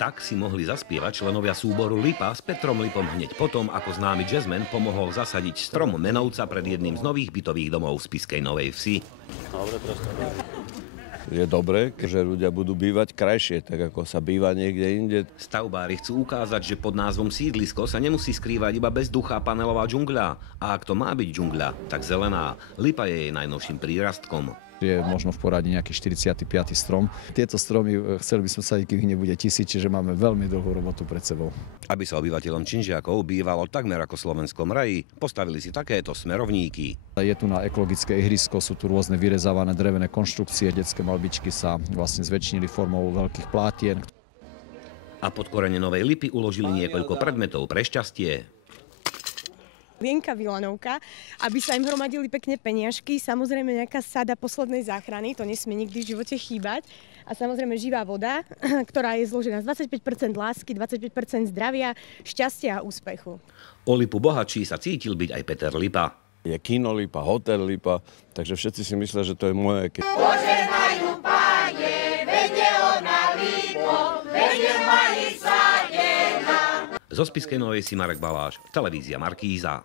Tak si mohli zaspievať členovia súboru Lipa s Petrom Lipom hneď potom, ako známy jazzman pomohol zasadiť strom menovca pred jedným z nových bytových domov v spišskej Novej Vsi. Je dobré, že ľudia budú bývať krajšie, tak ako sa býva niekde inde. Stavbári chcú ukázať, že pod názvom sídlisko sa nemusí skrývať iba bezduchá panelová džungľa. A ak to má byť džungľa, tak zelená. Lipa je jej najnovším prírastkom. Je možno v poradí nejaký 45. strom. Tieto stromy chceli by sme sadiť, keď ich nebude 1000, čiže máme veľmi dlhú robotu pred sebou. Aby sa obyvateľom Činžiakov bývalo takmer ako v slovenskom raji, postavili si takéto smerovníky. Je tu na ekologické ihrisko, sú tu rôzne vyrezávané drevené konštrukcie, detské malbičky sa vlastne zväčšnili formou veľkých plátien. A pod korene Novej Lipy uložili niekoľko predmetov pre šťastie. Lienka Vilanovka, aby sa im hromadili pekne peniažky, samozrejme nejaká sada poslednej záchrany, to nesmie nikdy v živote chýbať. A samozrejme živá voda, ktorá je zložená z 25% lásky, 25% zdravia, šťastia a úspechu. O Lipu bohatší sa cítil byť aj Peter Lipa. Je kino Lipa, hotel Lipa, takže všetci si myslia, že to je moje. Požehnajú páne, vedie ona Lipo, vedie mali sa. Zo spišskej Novej Vsi Marek Baláš, televízia Markíza.